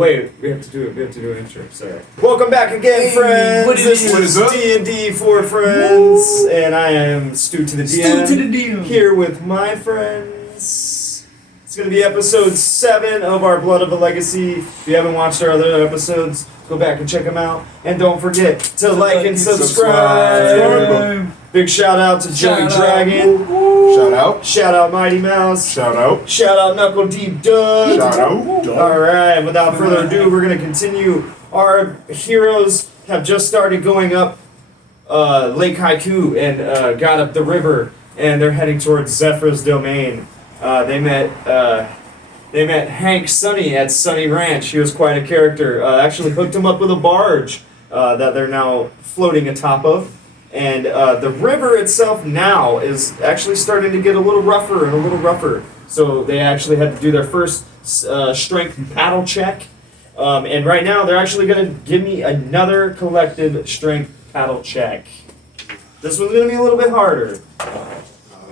wait, we have to do an intro. Sorry. Welcome back again, friends. This is D&D for Friends, and I am Stu to the DM. Here with my friends. It's gonna be episode 7 of our Blood of a Legacy. If you haven't watched our other episodes, go back and check them out. And don't forget to like and subscribe. Big shout out to Joey Dragon. Shout out. Shout out Mighty Mouse. Shout out. Shout out Knuckle Deep Doug. Shout out. Alright, without further ado, we're going to continue. Our heroes have just started going up Lake Haiku and got up the river, and they're heading towards Zephra's domain. They met Hank Sunny at Sunny Ranch. He was quite a character. Actually hooked him up with a barge that they're now floating atop of. And the river itself now is actually starting to get a little rougher and a little rougher. So they actually had to do their first strength paddle check. And right now they're actually going to give me another collective strength paddle check. This one's going to be a little bit harder.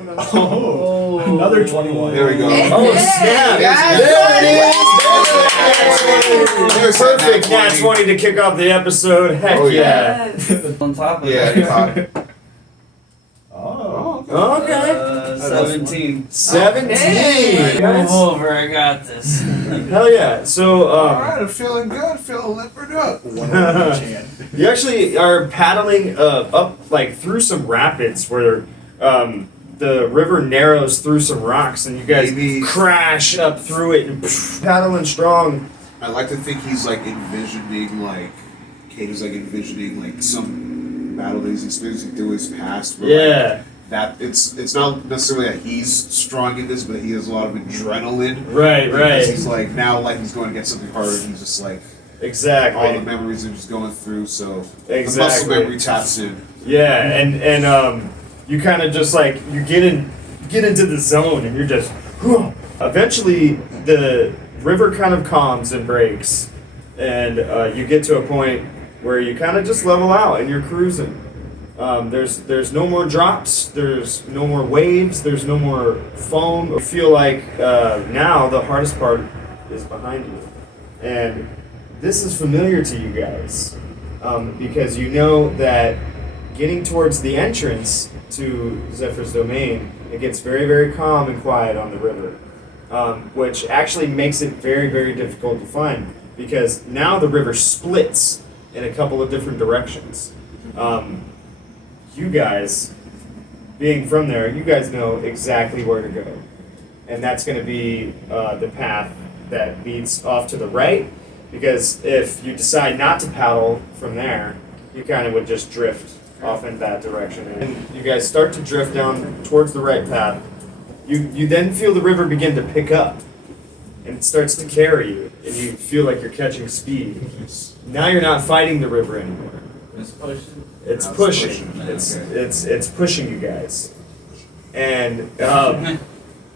Oh, another 21. There we go. Oh, snap! There it is! Perfect nat 20 to kick off the episode. Heck yeah. On top of it. Oh. Okay. 17. 17! Move over, I got this. Hell yeah. So, Alright, I'm feeling good. Feeling limbered up. you actually are paddling up, like, through some rapids where the river narrows through some rocks, and you guys crash up through it and paddling strong. I like to think he's like envisioning, like, Katie's like envisioning, like, some battle that he's experiencing through his past. Where, Yeah. Like, that it's not necessarily that he's strong in this, but he has a lot of adrenaline. Right. Because he's like, now, like, he's going to get something harder, and he's just like, Exactly. all the memories are just going through, so Exactly. the muscle memory taps in. Yeah, and you kind of just like you get into the zone, and you're just. Whew. Eventually, the river kind of calms and breaks, and you get to a point where you kind of just level out and you're cruising. There's no more drops. There's no more waves. There's no more foam. I feel like now the hardest part is behind you, and this is familiar to you guys because you know that getting towards the entrance to Zephra's domain, it gets very, very calm and quiet on the river, which actually makes it very, very difficult to find because now the river splits in a couple of different directions. You guys, being from there, you guys know exactly where to go, and that's going to be the path that leads off to the right, because if you decide not to paddle from there, you kind of would just drift off in that direction. And you guys start to drift down towards the right path. You then feel the river begin to pick up, and it starts to carry you, and you feel like you're catching speed. Now you're not fighting the river anymore. It's pushing. It's pushing. It's pushing you guys, and the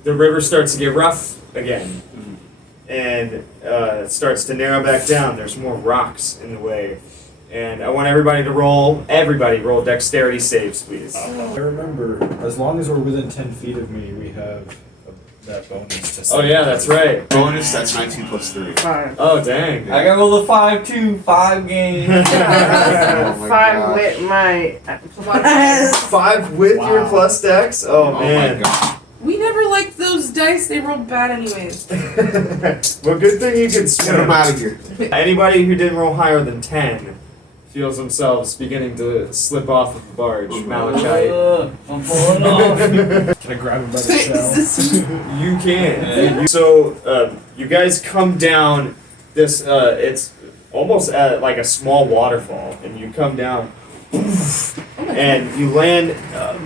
river starts to get rough again, and it starts to narrow back down. There's more rocks in the way. And I want everybody roll dexterity saves, please. I remember, as long as we're within 10 feet of me, we have that bonus to save. Oh yeah, that's right. Bonus, that's 19 plus 3. 5. Oh dang. I got roll a 5 too. 5 games. Oh my 5 God. with my 5 with your plus dex? Oh Oh man. my God. We never liked those dice. They rolled bad anyways. Well, good thing you can Get him swim. out of here. Anybody who didn't roll higher than 10 feels themselves beginning to slip off of the barge. Malachite. I'm falling off. Can I grab him by the shell? You can. So you guys come down this. It's almost at like a small waterfall, and you come down, and you land.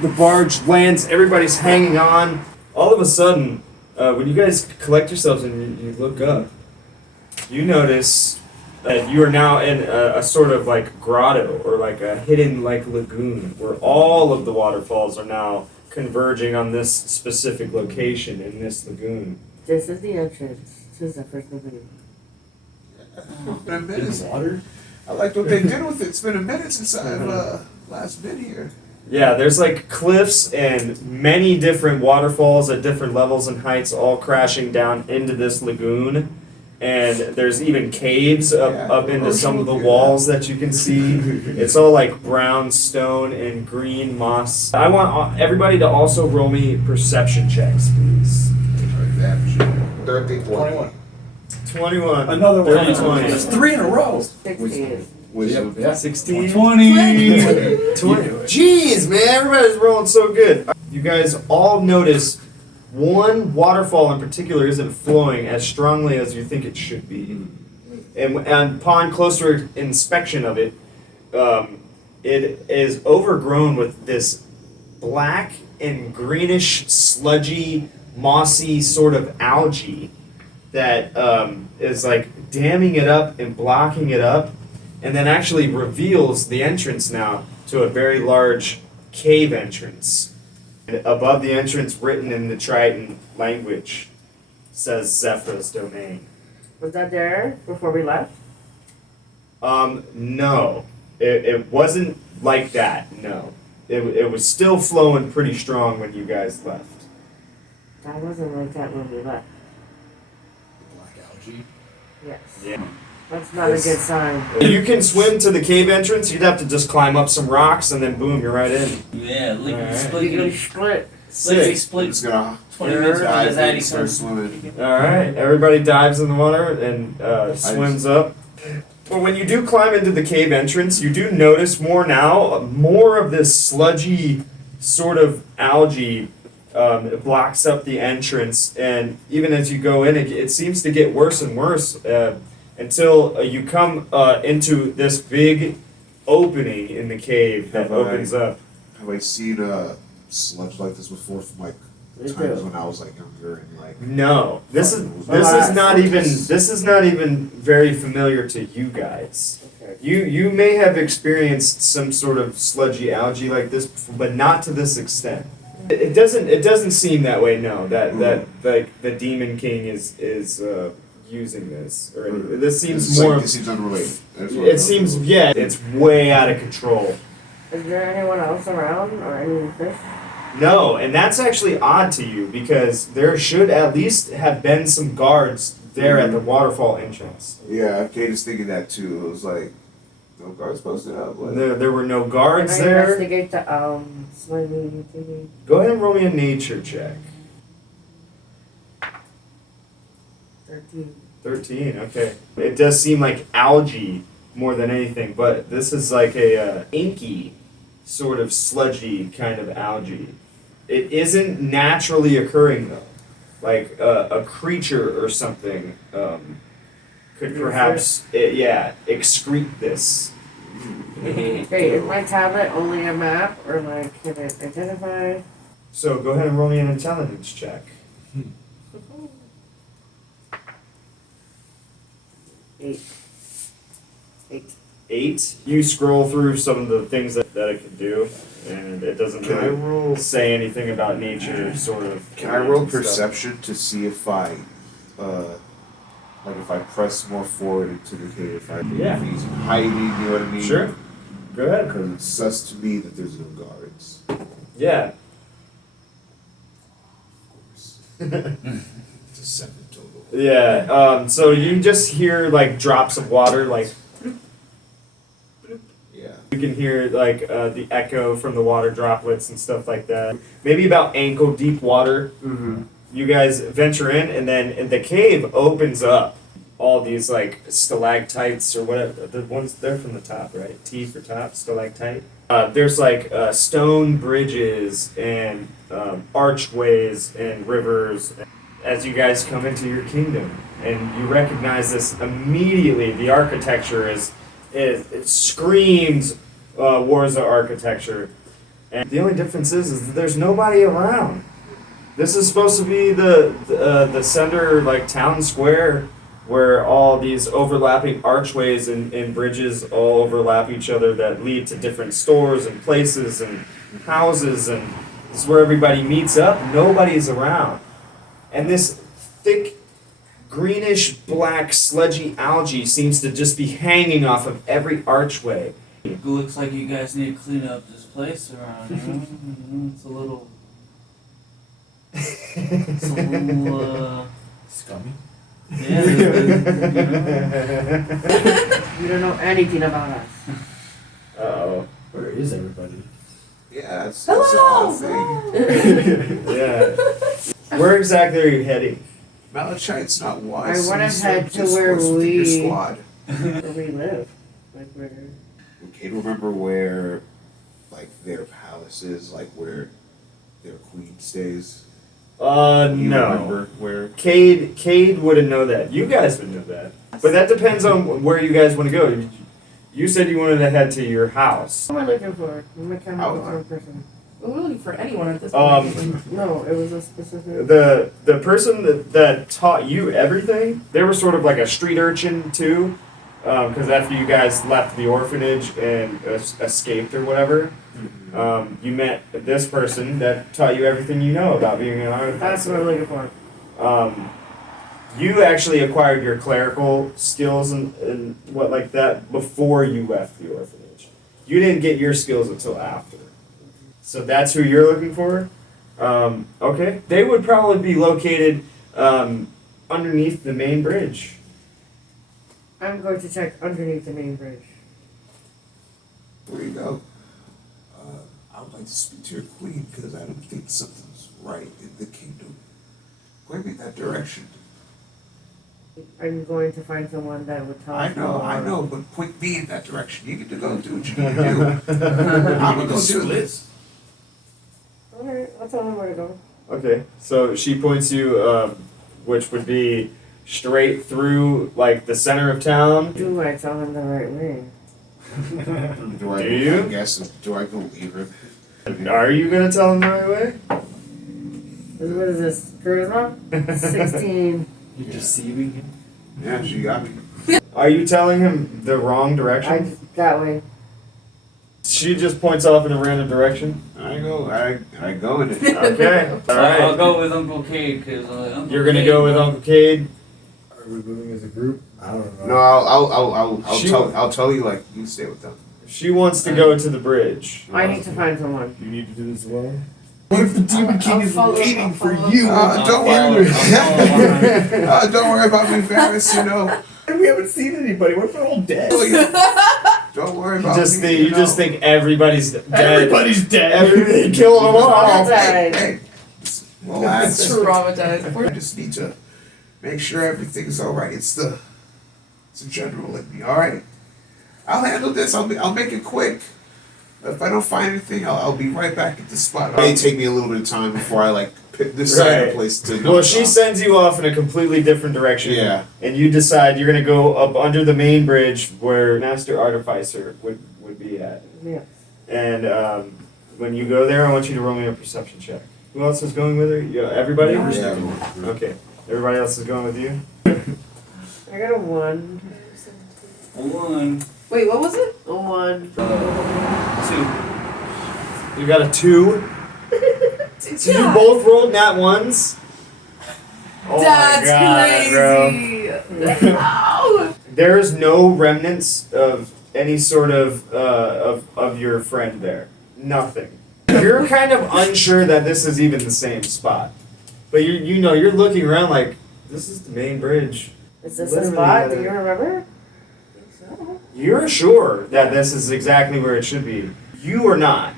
The barge lands. Everybody's hanging on. All of a sudden, when you guys collect yourselves and you look up, you notice that you are now in a sort of like grotto or like a hidden like lagoon, where all of the waterfalls are now converging on this specific location in this lagoon. This is the entrance to Zephra's domain. Water? I liked what they did with it. It's been a minute since I've last been here. Yeah, there's like cliffs and many different waterfalls at different levels and heights all crashing down into this lagoon. And there's even caves up, Yeah. up into some of the Yeah. walls that you can see. It's all like brown stone and green moss. I want everybody to also roll me perception checks, please. 21. 21. Another one. 30, 20. That's 3 in a row. 16. Wisdom. Yeah. 16. 20. 20. Jeez, man, everybody's rolling so good. You guys all notice one waterfall in particular isn't flowing as strongly as you think it should be. And upon closer inspection of it, it is overgrown with this black and greenish, sludgy, mossy sort of algae that is like damming it up and blocking it up, and then actually reveals the entrance now to a very large cave entrance. And above the entrance, written in the Triton language, says Zephra's domain. Was that there before we left? No. It wasn't like that, no. It was still flowing pretty strong when you guys left. That wasn't like that when we left. Black algae. Yes. Yeah. That's not a good sign. You can swim to the cave entrance, you'd have to just climb up some rocks and then boom, you're right in. Yeah, lickety Alright. You splickety. split. Lickety Sick. I'm just split. gonna 20 minutes before the dive in zaddy and start comes. swimming. Alright, everybody dives in the water and swims up. But when you do climb into the cave entrance, you do notice more of this sludgy sort of algae blocks up the entrance, and even as you go in, it seems to get worse and worse until you come into this big opening in the cave that opens up. Have I seen sludge like this before from like Me times too. when I was like younger and like No, this is Relax. not even very familiar to you guys. Okay. You may have experienced some sort of sludgy algae like this before, but not to this extent. It doesn't seem that way. No, that like the Demon King is using this or anything. This seems more. This seems unrelated. That's what It I'm seems looking yeah, it's way out of control. Is there anyone else around or any fish? No, and that's actually odd to you because there should at least have been some guards there at the waterfall entrance. for. Yeah, Kate is thinking that too. It was like no guards posted up. Like, There were no Can guards I there. investigate the slimy thingy? Go ahead and roll me a nature check. 13. 13, okay. It does seem like algae more than anything, but this is like a inky, sort of sludgy kind of algae. It isn't naturally occurring though. Like a creature or something could perhaps, excrete this. Hey, is my tablet only a map or like can it identify? So go ahead and roll me an intelligence check. 8. 8. 8. You scroll through some of the things that it can do, and it doesn't Can I really roll? say anything about nature, sort of. Can I roll stuff. perception to see if I, like if I press more forward into the cave, if he's hiding, you know what I mean? Sure. Go ahead. Because it's sus to me that there's no guards. Yeah. Of course. It's a 7 total. Yeah. So you just hear like drops of water, like Yeah. you can hear like the echo from the water droplets and stuff like that. Maybe about ankle deep water. Mm-hmm. You guys venture in, and then the cave opens up. All these like stalactites or whatever, the ones they're from the top, right? T for top, stalactite. There's like stone bridges and archways and rivers as you guys come into your kingdom, and you recognize this immediately. The architecture it screams Warza architecture, and the only difference is that there's nobody around. This is supposed to be the center, like town square, where all these overlapping archways and bridges all overlap each other that lead to different stores and places and houses, and this is where everybody meets up. Nobody's around. And this thick, greenish, black, sludgy algae seems to just be hanging off of every archway. It looks like you guys need to clean up this place around here. It's a little, Scummy. Yeah, You don't know anything about us. Uh-oh. Where is everybody? Yeah, that's Hello! an odd thing. Yeah. Where exactly are you heading? Malachite's not wise. I so wanna he's head not to just where forced within your we- squad. Where we live. Like where. Okay, remember where, like, their palace is, like where their queen stays? You No. remember where? Cade wouldn't know that. You guys would know that. But that depends on where you guys want to go. You said you wanted to head to your house. What am I looking for? I'm a kind Oh. of person. We're looking for anyone at this point. No, it was a specific. The person that taught you everything, they were sort of like a street urchin too, because after you guys left the orphanage and escaped or whatever, you met this person that taught you everything you know about being an artificer. That's what I'm looking for. You actually acquired your clerical skills and what like that before you left the orphanage. You didn't get your skills until after. So that's who you're looking for? Okay. They would probably be located underneath the main bridge. I'm going to check underneath the main bridge. There you go. I would like to speak to your queen because I don't think something's right in the kingdom. Point me in that direction. I'm going to find someone that would tell us more. I know, but point me in that direction. You get to go do what you need to do. I'm gonna go do this. Alright, I'll tell them where to go. Okay. So she points you, which would be straight through like the center of town. Do I tell him the right way? Do you? I guess, do I believe her? Are you gonna tell him the right way? What is this? Charisma? 16. You're deceiving him? Yeah, she got me. Are you telling him the wrong direction? That way. She just points off in a random direction. I go in it. Okay. All I'll right. go with Uncle Cade because You're gonna go with Uncle Cade. Are we moving as a group? I don't know. No, I'll She- I'll tell you like you stay with them. She wants to go to the bridge. I need to find someone. You need to do this alone? What if the Demon King is waiting for you? Don't worry about me, Ferris. You know. We haven't seen anybody. What if they're all dead? Don't worry You about just me. think you just think everybody's dead. Everybody's dead. Everybody killing them all. Traumatized. Hey, relax. Traumatized. I just need to make sure everything's all right. It's the general in me. All right. I'll handle this. I'll make it quick. If I don't find anything, I'll be right back at the spot. It may take me a little bit of time before I like decide Right. a place to. Well, she sends you off in a completely different direction. Yeah. And you decide you're gonna go up under the main bridge where Master Artificer would be at. Yeah. And when you go there, I want you to roll me a perception check. Who else is going with her? Everybody? Yeah. Okay. Everybody else is going with you? I got a 1. One, Wait, what was it? A 1. 2. You got a 2? So you both rolled nat ones? Oh That's my God, crazy. No. There's no remnants of any sort of your friend there. Nothing. You're kind of unsure that this is even the same spot. But you know, you're looking around like, this is the main bridge. Is this the Literally, spot? yeah. Do you remember? You're sure that this is exactly where it should be. You are not.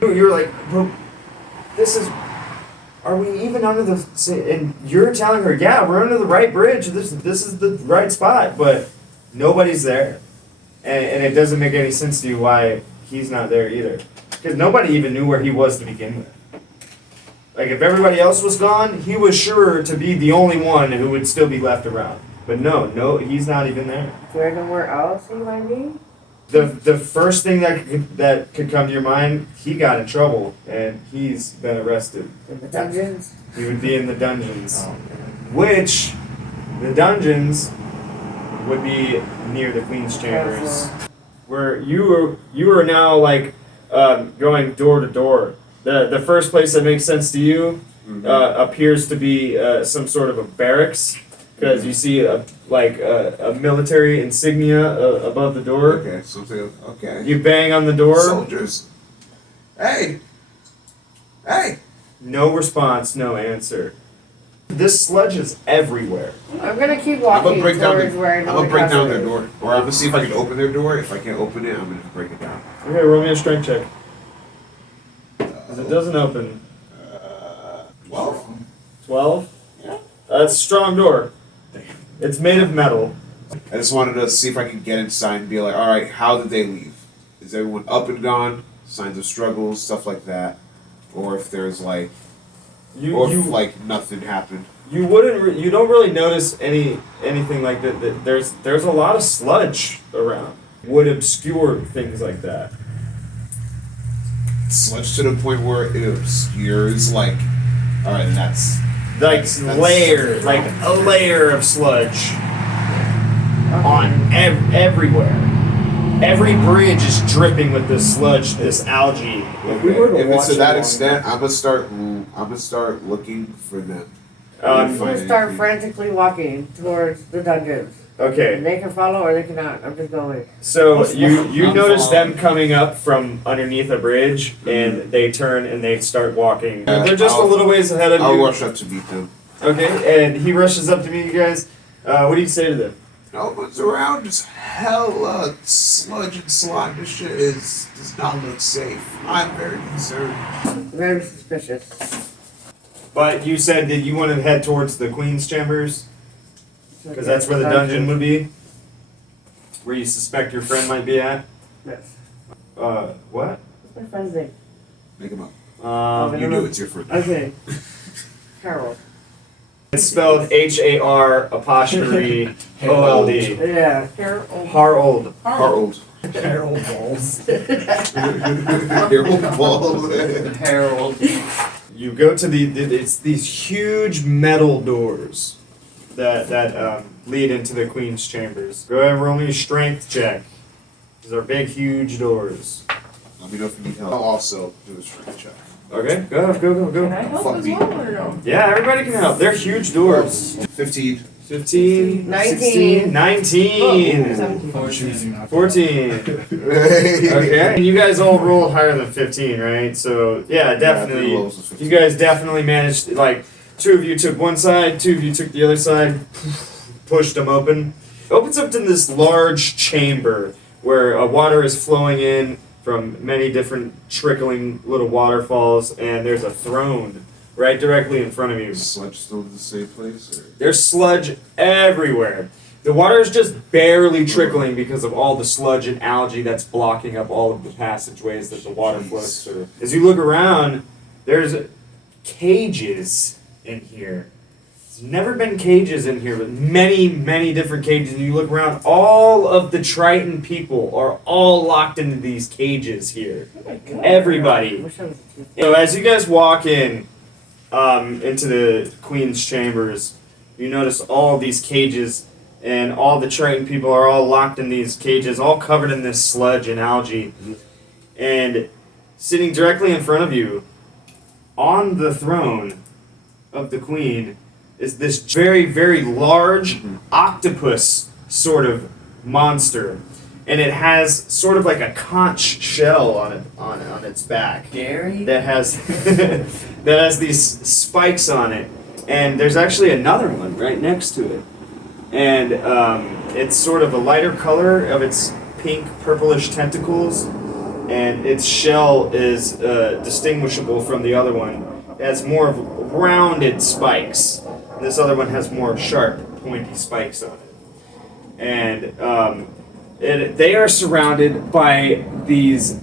You're like, but this is... Are we even under the... And you're telling her, yeah, we're under the right bridge. This is the right spot. But nobody's there. And it doesn't make any sense to you why he's not there either. Because nobody even knew where he was to begin with. Like, if everybody else was gone, he was sure to be the only one who would still be left around. But no, he's not even there. Do I know where else he might be? The first thing that could come to your mind, he got in trouble, and he's been arrested. In the dungeons? He would be in the dungeons. Which, the dungeons would be near the Queen's Chambers. Where you are now, like, going door to door. The first place that makes sense to you appears to be some sort of a barracks, because you see a military insignia above the door. Okay, something. Okay. You bang on the door. Soldiers. Hey. No response, no answer. This sludge is everywhere. I'm gonna keep I'm walking gonna break down towards where I I'm know gonna the break castle down their is. door, or I'm gonna see if I can open their door. If I can't open it, I'm gonna break it down. Okay, roll me a strength check. Because it doesn't open. 12. 12? Yeah. That's a strong door. It's made of metal. I just wanted to see if I could get inside and be like, all right, how did they leave? Is everyone up and gone? Signs of struggles, stuff like that, or if there's like, if like nothing happened. You wouldn't. You don't really notice anything like that. There's a lot of sludge around. Would obscure things like that. Sludge to the point where it obscures like, all right, that's Like that's a layer of sludge on everywhere. Every bridge is dripping with this sludge, this algae. If we were to if it's watch to it that long extent, enough- I'm gonna start looking for them. I'm Find gonna start anything. frantically walking towards the dungeons. Okay, And they can follow or they cannot. I'm just going. so you I'm notice following. them coming up from underneath a bridge, and they turn and they start walking. They're just a little ways ahead of I'll you. rush up to meet them. Okay, and he rushes up to meet you guys. What do you say to them? No one's around. Just hella sludge and slime. This shit does not look safe. I'm very concerned. Very suspicious. But you said that you want to head towards the Queen's Chambers, because that's where the dungeon would be, where you suspect your friend might be at. Yes. What? What's my friend's name? Make them up. I You don't knew know. it's your friend. Okay. Carol. It's spelled HAR''OLD. Yeah. Harold. Harold. Harold. Harold balls. Harold Ball. Harold. You go to it's these huge metal doors that lead into the Queen's Chambers. Go ahead and roll me a strength check. These are big, huge doors. Let me know if you need help. I'll also do a strength check. Okay, go. Can I help Fuck as me. well or no? Yeah, everybody can help. They're huge doors. 15. 15, 19. 16, 19, 17. 14. Okay. And you guys all rolled higher than 15, right? So, yeah, definitely. You guys definitely managed, like, 2 of you took one side, 2 of you took the other side, pushed them open. It opens up to this large chamber where water is flowing in from many different trickling little waterfalls, and there's a throne right directly in front of you. Is sludge still in the same place? Or? There's sludge everywhere. The water is just barely trickling because of all the sludge and algae that's blocking up all of the passageways that the water flows through. As you look around, there's cages in here. There's never been cages in here, but many different cages. And you look around, all of the Triton people are all locked into these cages here. Oh my God. Everybody. Wish I was a So as you guys walk in into the Queen's Chambers, you notice all of these cages, and all the Triton people are all locked in these cages, all covered in this sludge and algae. And sitting directly in front of you, on the throne of the Queen, is this very large octopus sort of monster. And it has sort of like a conch shell on its back. Gary? That has that has these spikes on it, and there's actually another one right next to it, and it's sort of a lighter color of its pink purplish tentacles, and its shell is distinguishable from the other one. It has more of rounded spikes. This other one has more sharp, pointy spikes on it, and they are surrounded by these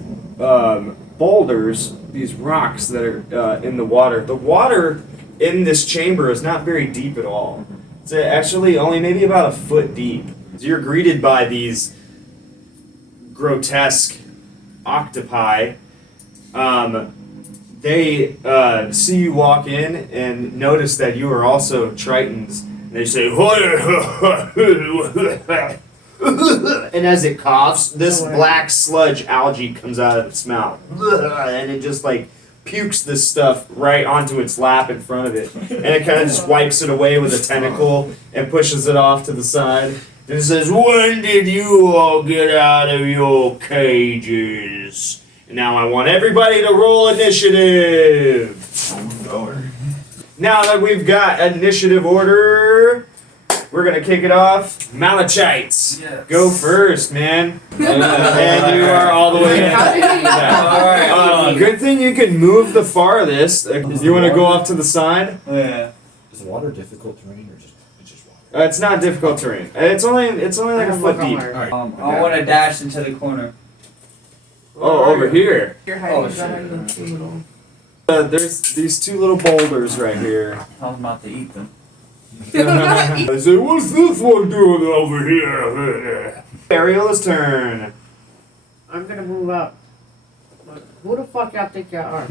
boulders, these rocks that are in the water. The water in this chamber is not very deep at all. It's actually only maybe about a foot deep. So you're greeted by these grotesque octopi. They see you walk in and notice that you are also Tritons. And they say, and as it coughs, this black sludge algae comes out of its mouth. And it just like pukes this stuff right onto its lap in front of it. And it kind of just wipes it away with a tentacle and pushes it off to the side. And it says, "When did you all get out of your cages? And now I want everybody to roll initiative." Now that we've got initiative order, we're gonna kick it off. Malachites, Yes. go first, man. And you are all the way in. How did you- Alright, Good thing you can move the farthest. You want to go off to the side? Yeah. Is water difficult terrain or it's just water? It's not difficult terrain. It's only like a foot deep. Alright. I want to dash into the corner. Oh, over here. You're hiding Oh, shit. behind the table. There's these two little boulders right here. I was about to eat them. I said, what's this one doing over here? Ariola's turn. I'm gonna move up. But who the fuck y'all think y'all are?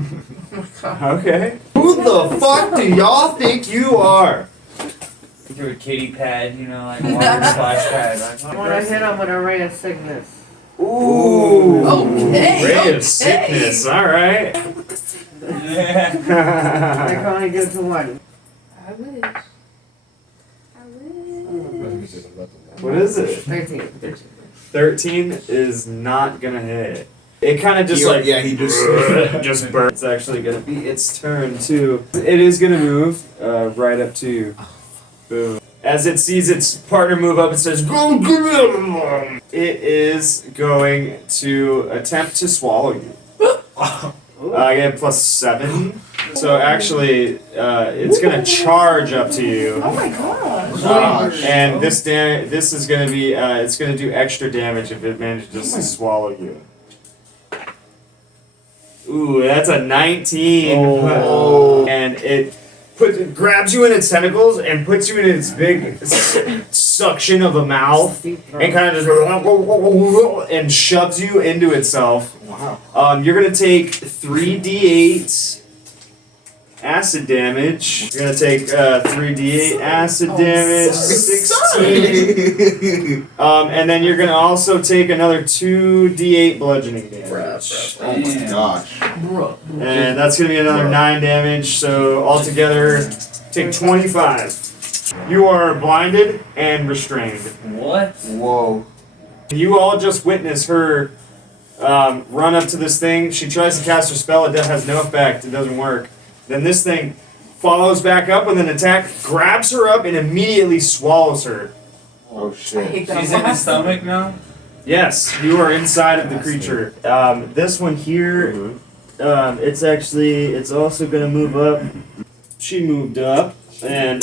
Okay. Who the fuck do y'all think you are? Through a kitty pad, you know, like a water splash pad. I wanna hit him with a ray of sickness. Ooh. Okay, Ray okay. of sickness. All right. I can only do it to one. I wish. I wish. What is it? 13. 13 is not gonna hit. It kind of just He just burns. It's actually gonna be its turn too. It is gonna move right up to you. Boom. As it sees its partner move up, it says, "Go get him!" It is going to attempt to swallow you. I get +7. So actually, it's gonna charge up to you. Oh my gosh. Gosh. And this is gonna be it's gonna do extra damage if it manages to swallow you. Ooh, that's a 19. Oh. And it grabs you in its tentacles and puts you in its big suction of a mouth and kind of just and shoves you into itself. Wow. You're gonna take 3d8 acid damage. You're gonna take 3d8 acid damage, 16. And then you're gonna also take another 2d8 bludgeoning damage. Oh my gosh. Bro. And that's gonna be another 9 damage, so altogether, take 25. You are blinded and restrained. What? Whoa. You all just witness her run up to this thing. She tries to cast her spell, it has no effect, it doesn't work. Then this thing follows back up with an attack, grabs her up, and immediately swallows her. Oh I shit. hate that. She's in the stomach now? Yes, you are inside of the creature. This one here, it's also gonna move up. She moved up, and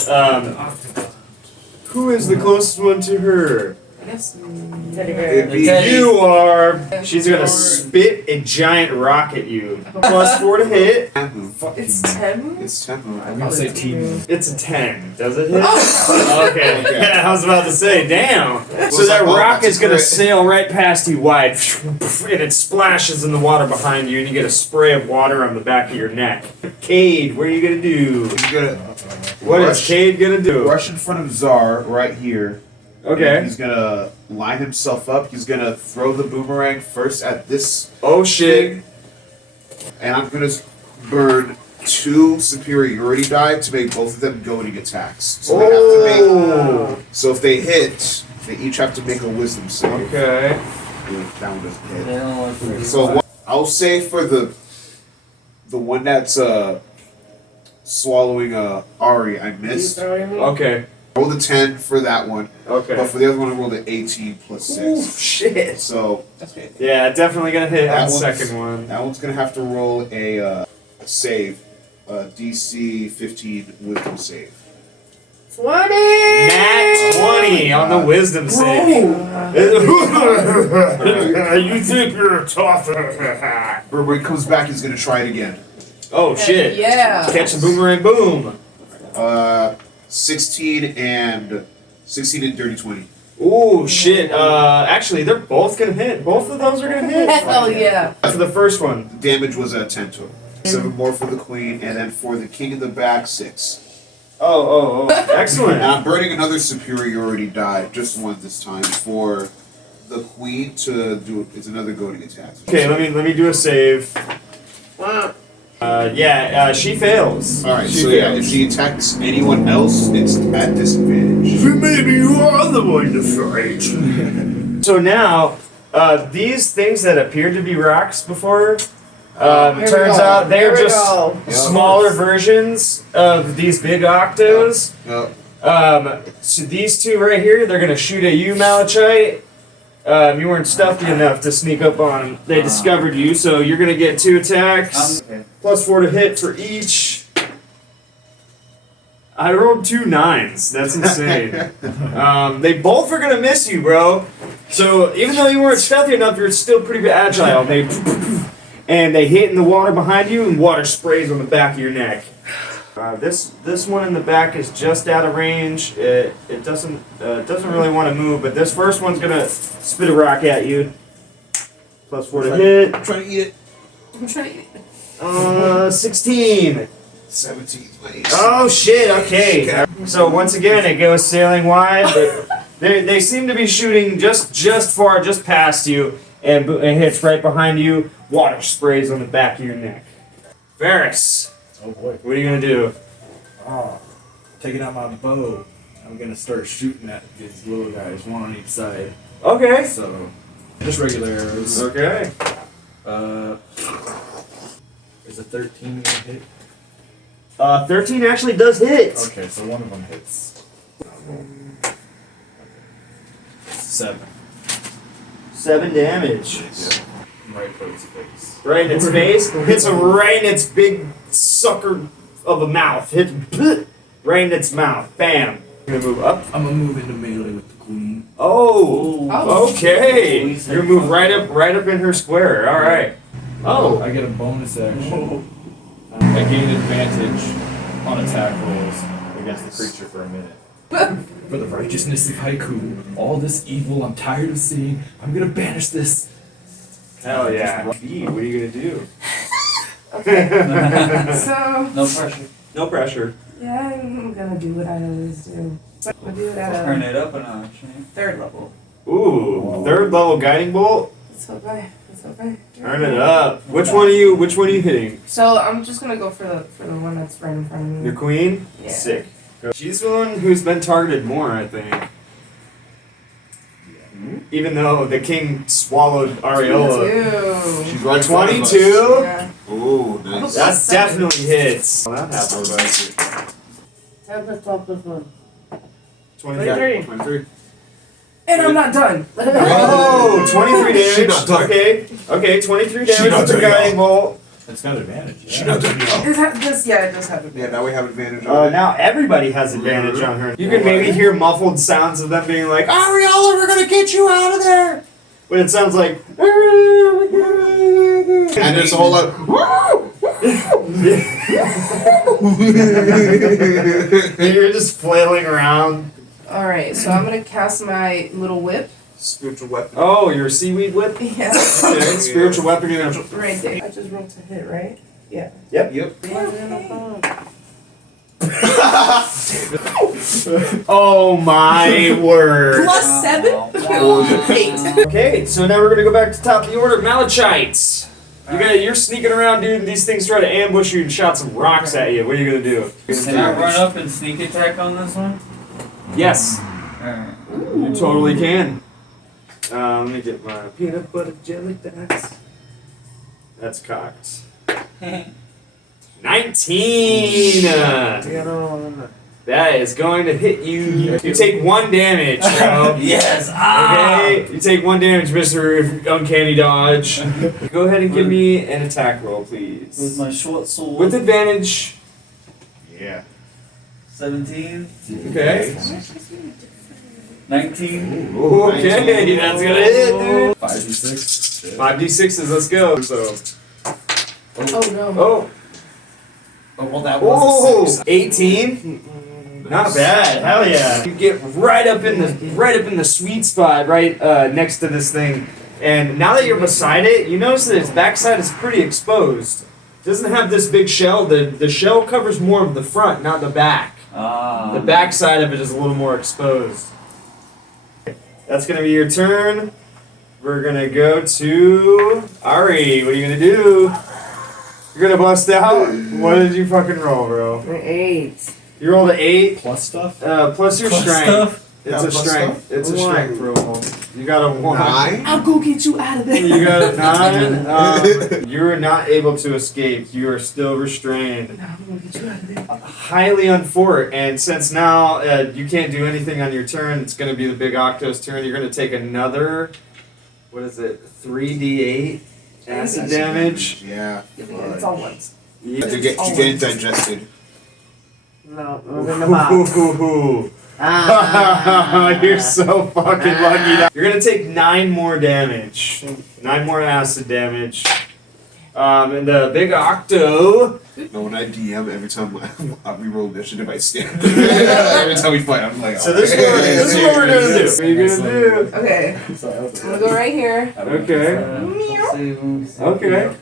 who is the closest one to her? I guess. Teddy bear. It'd be Teddy. You are. She's gonna spit a giant rock at you. +4 to hit. It's 10? It's temporary. I'm gonna say team. It's a 10. Does it hit? Okay. Okay. Yeah, I was about to say, damn. So it's that like, oh, rock that's is gonna great. sail right past you wide, and it splashes in the water behind you, and you get a spray of water on the back of your neck. Cade, what are you gonna do? He's gonna What is rush, Cade gonna do? rush in front of Zar right here. And Okay. he's gonna line himself up. He's gonna throw the boomerang first at this Oh shit. thing, and I'm gonna burn 2 superiority die to make both of them goading attacks. So they have to make. Oh. So if they hit, they each have to make a wisdom save. Okay. Ooh, that one doesn't hit. They don't look pretty. So I'll say for the one that's swallowing Ari, I You missed. throwing me? Okay. Rolled a 10 for that one, but Okay. for the other one I rolled an 18 plus 6. Ooh, shit. So Yeah, definitely gonna hit That on the one's- second one. that one's gonna have to roll a save, DC 15 wisdom save. 20! Nat 20 on the wisdom save. You think you're tough? But when he comes back, he's gonna try it again. Oh shit. Yeah. Catch the boomerang, boom. 16 and dirty 20. Ooh shit. Actually, they're both gonna hit. Both of those are gonna hit. Hell yeah. For the first one. The damage was a 10 total. 7 more for the queen, and then for the king in the back, 6. Oh. And Excellent. I'm burning another superiority die, just one this time, for the queen to do. It's another goading attack. Okay, let me do a save. Wow. She fails. Alright, She so yeah, fails. if she attacks anyone else, it's at disadvantage. Maybe you are the one to fight. So now, these things that appeared to be rocks before, Here we Turns go. out they're Here we just go. smaller versions of these big octos. Yep. So these two right here, they're gonna shoot at you, Malachite. You weren't stuffy enough to sneak up on them. They discovered you, so you're gonna get 2 attacks. +4 to hit for each. I rolled 2 9s. That's insane. They both are gonna miss you, bro. So even though you weren't stealthy enough, you're still pretty agile. They hit in the water behind you, and water sprays on the back of your neck. This one in the back is just out of range. It doesn't really want to move, but this first one's gonna spit a rock at you. +4 to hit. I'm trying to eat it. I'm trying to eat 16. 17, please. Oh shit! Okay. So once again, it goes sailing wide. But they seem to be shooting just far, just past you, and it hits right behind you. Water sprays on the back of your neck. Varys, Oh boy. what are you gonna do? Oh, taking out my bow. I'm gonna start shooting at these little guys, one on each side. Okay. So, just regular arrows. Okay. Is a 13 gonna hit? 13 actually does hit. Okay, so one of them hits. 7. 7 damage. Right for his face. Right in its face. Hits him right in its big sucker of a mouth. Hits right in its mouth. Bam. You're gonna move up. I'm gonna move into melee with the queen. Oh. Oh. Okay. You're gonna move right up in her square. All right. Oh. I get a bonus action. I gain advantage on attack rolls against the creature for a minute. For the righteousness of Haiku, all this evil I'm tired of seeing, I'm gonna banish this. Hell yeah. V, what are you gonna do? So, No pressure. No pressure. yeah, I'm gonna do what I always do. I'm gonna do it Turn at it up a notch. a 3rd level. Ooh. 3rd level guiding bolt. Let's hope I. Turn it up. Which one are you hitting? So I'm just gonna go for the one that's right in front of me. Your queen? Yeah. Sick. She's the one who's been targeted more, I think. Even though the king swallowed Ari'olla. 22. She's right 22? Yeah. Oh, nice. That definitely hits. Well, that happened. 10 plus 12 plus 1. 23. 23. And I'm not done. Oh, 23 damage. She not done. Okay, 23 She damage not with the done, guiding bolt. It's got advantage. She not done yet. It does have it. Yeah, now we have advantage on it. Now everybody has advantage on her. You can maybe hear muffled sounds of them being like, Ari'olla, we're gonna get you out of there! But it sounds like, And there's a whole lot. you're just flailing around. Alright, so I'm gonna cast my little whip. Spiritual weapon. Oh, your seaweed whip? Yeah. Okay, spiritual weapon, you're gonna... Right there. I just rolled to hit, right? Yeah. Yep. Oh my word. Plus 7? Wow. 8. Okay, so now we're gonna go back to top of the order. Malachites. You're sneaking around, dude, and these things try to ambush you and shout some rocks at you. What are you gonna do? Can I run up and sneak attack on this one? Yes, Alright. you totally can. Let me get my peanut butter jelly dice. That's cocked. 19! That is going to hit you. You take 1 damage, bro. Yes! Okay, you take 1 damage, Mr. Uncanny Dodge. Go ahead and give me an attack roll, With please. my short sword. With advantage. Yeah. 17. Okay. 19. Okay, that's gonna hit, dude. 5d6. 5d6s, let's go. So, Oh no. oh, Oh, well, that was a 6. 18. Not bad. Hell yeah. You get right up in the sweet spot, right next to this thing. And now that you're beside it, you notice that its backside is pretty exposed. It doesn't have this big shell. The shell covers more of the front, not the back. The backside of it is a little more exposed. That's gonna be your turn. We're gonna go to Ari. What are you gonna do? You're gonna bust out? What did you fucking roll, bro? An 8. You rolled an 8. Plus stuff? Plus your Plus strength. stuff? It's Yeah, a plus strength. stuff? It's a strength roll. You got a 1. 9. I'll go get you out of there. You got a 9. You are not able to escape. You are still restrained. No, I'm gonna get you out of there. Highly unfort. And since now you can't do anything on your turn, it's going to be the big Octo's turn. You're going to take another, what is it, 3d8 acid damage. Yeah. It's all ones. Yeah. You get digested. No, it was in the box. Ooh. Ah. You're so fucking lucky. You're gonna take 9 more damage. 9 more acid damage. And the big Octo. No, when I DM, every time I reroll initiative, I stand. Every time we fight, I'm like, So this is what we're gonna do. What are you gonna do? Okay, I'm gonna go right here. Okay. Okay.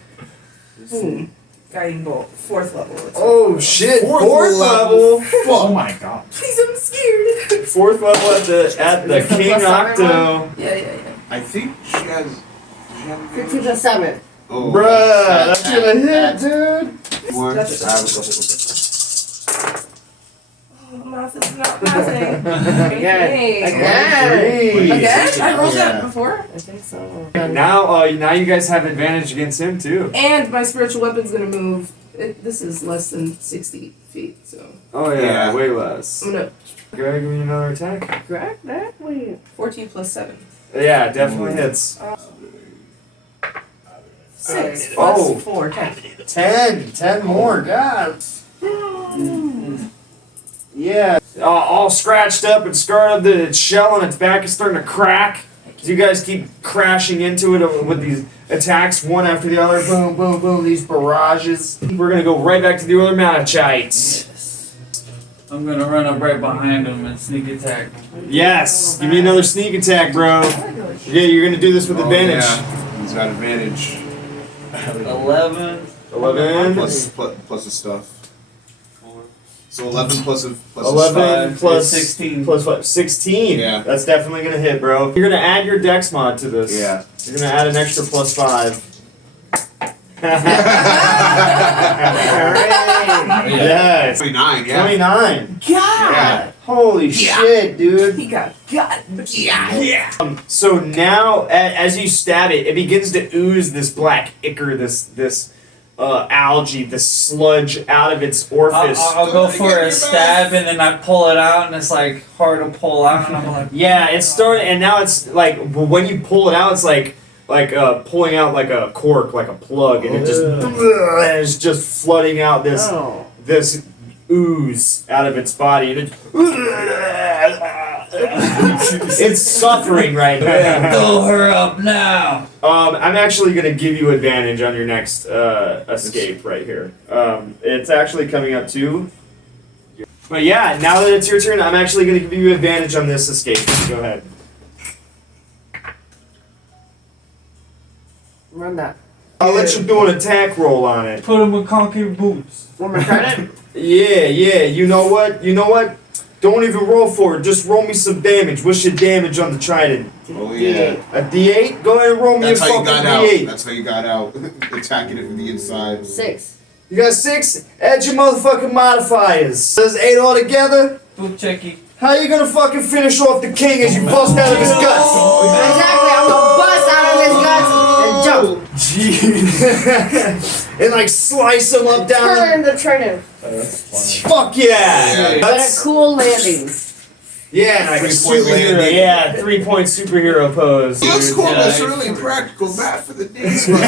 Guiding bolt, 4th level. Oh shit! Fourth Fourth level. Oh my god. Please, I'm scared. 4th level at the King plus 7 Octo. Yeah. I think she has. 15 plus 7. Oh, Bruh, that's gonna hit, dude. More. I have a That's couple. Math is not mathing. Again. Hey. Three. Again? I rolled Yeah. that before. I think so. Now you guys have advantage against him too. And my spiritual weapon's gonna move. This is less than 60 feet, so Oh yeah, Yeah. way less. I'm gonna Go ahead, give me another attack. Grab that? Wait. 14 plus 7. Yeah, definitely hits. 6 Oh. plus 4, 10. 10 more, God. Yeah, all scratched up and scarred up. The shell on its back is starting to crack. You guys keep crashing into it with these attacks, one after the other. Boom, boom, boom. These barrages. We're gonna go right back to the other Malachites. I'm gonna run up right behind him and sneak attack. Yes, give me another sneak attack, bro. Yeah, you're gonna do this with advantage. Yeah. He's got advantage. 11. 11. Plus the stuff. So 11 plus 11 plus 16. plus what? 16. Yeah. That's definitely gonna hit, bro. You're gonna add your dex mod to this. Yeah. You're gonna add an extra plus 5. Yes. 29, yeah. 29. God! Yeah. Holy shit, dude. He got Yeah. So now, as you stab it, it begins to ooze this black ichor, this algae, this sludge out of its orifice. I'll go for a stab and then I pull it out and it's like hard to pull out and I'm like, Yeah, it's starting, and now it's like when you pull it out, it's like pulling out like a cork, like a plug, and it's just flooding out this Oh. this ooze out of its body, and it's suffering right now. fill her up now. I'm actually gonna give you advantage on your next escape right here. It's actually coming up too. But yeah, now that it's your turn, I'm actually gonna give you advantage on this escape. Go ahead. Run that. I'll let you do an attack roll on it. Put him with concrete boots. One more credit? Yeah. You know what? Don't even roll for it. Just roll me some damage. What's your damage on the trident? Oh yeah. A D8? Go ahead and roll me That's a how you fucking got out. D8. That's how you got out. Attacking it from the inside. 6. You got 6? Add your motherfucking modifiers. Does 8 all together? Boot checky. How you gonna fucking finish off the king as you bust out of his guts? Exactly, I'm gonna bust out of his guts and jump. Jeez. And like slice him up down. Turn the trident. Fuck yeah! But a cool landing. Yeah, like a 3-point superhero. landing. Yeah, 3-point superhero pose. That's dude. cool. Yeah, That's I- really practical math for the days, but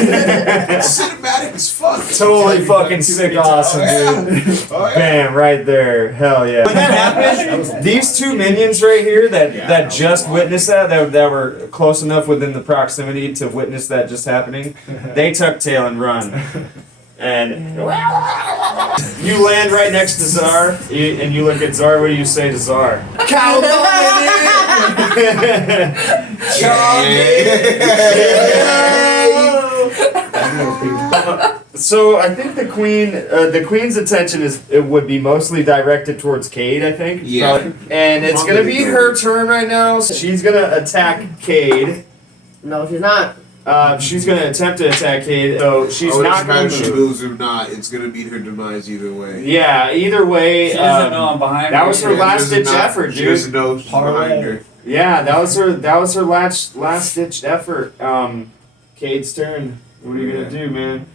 cinematic as fuck. Totally fucking sick, awesome, Oh, yeah. dude. Oh, yeah. Bam, right there. Hell yeah. When that happened, these two minions right here that just witnessed that were close enough within the proximity to witness that just happening, they tuck tail and run. And you land right next to Zar, and you look at Zar. What do you say to Zar? So I think the queen's attention would be mostly directed towards Cade. I think. Yeah. And it's gonna be her turn right now. So she's gonna attack Cade. No, she's not. She's gonna attempt to attack Cade, so she's it not doesn't matter gonna if she move. moves or not. It's gonna meet her demise either way. Yeah, either way. She doesn't know I'm behind that her. was her Yeah, last she doesn't ditch not- effort, She dude. doesn't know she's behind her. Yeah, that was her last ditch effort. Cade's turn. What are you gonna do, man?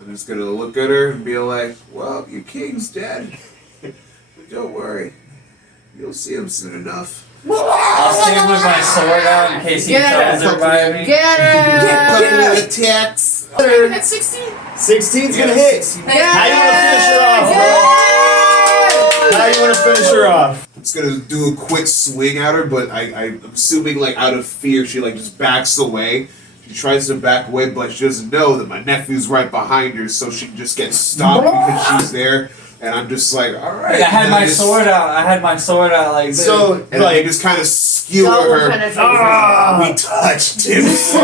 I'm just gonna look at her and be like, "Well, your king's dead. But don't worry, you'll see him soon enough." I'll stand with my sword out in case he Get tries it. to revive me. Get it! Couple of attacks. That's 16. 16's gonna hit. Get How you wanna finish her off? it! How you wanna finish her off? It's gonna do a quick swing at her, but I'm assuming like out of fear, she like just backs away. She tries to back away, but she doesn't know that my nephew's right behind her, so she just gets stopped because she's there. And I'm just like, all right. I had And my I just- sword out. I had my sword out like this. So And I just kind of skewer Double her. penetration. We touched hips.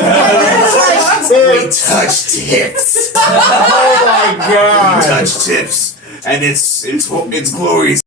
We touched hips. Oh my We god. touched hips. And it's glorious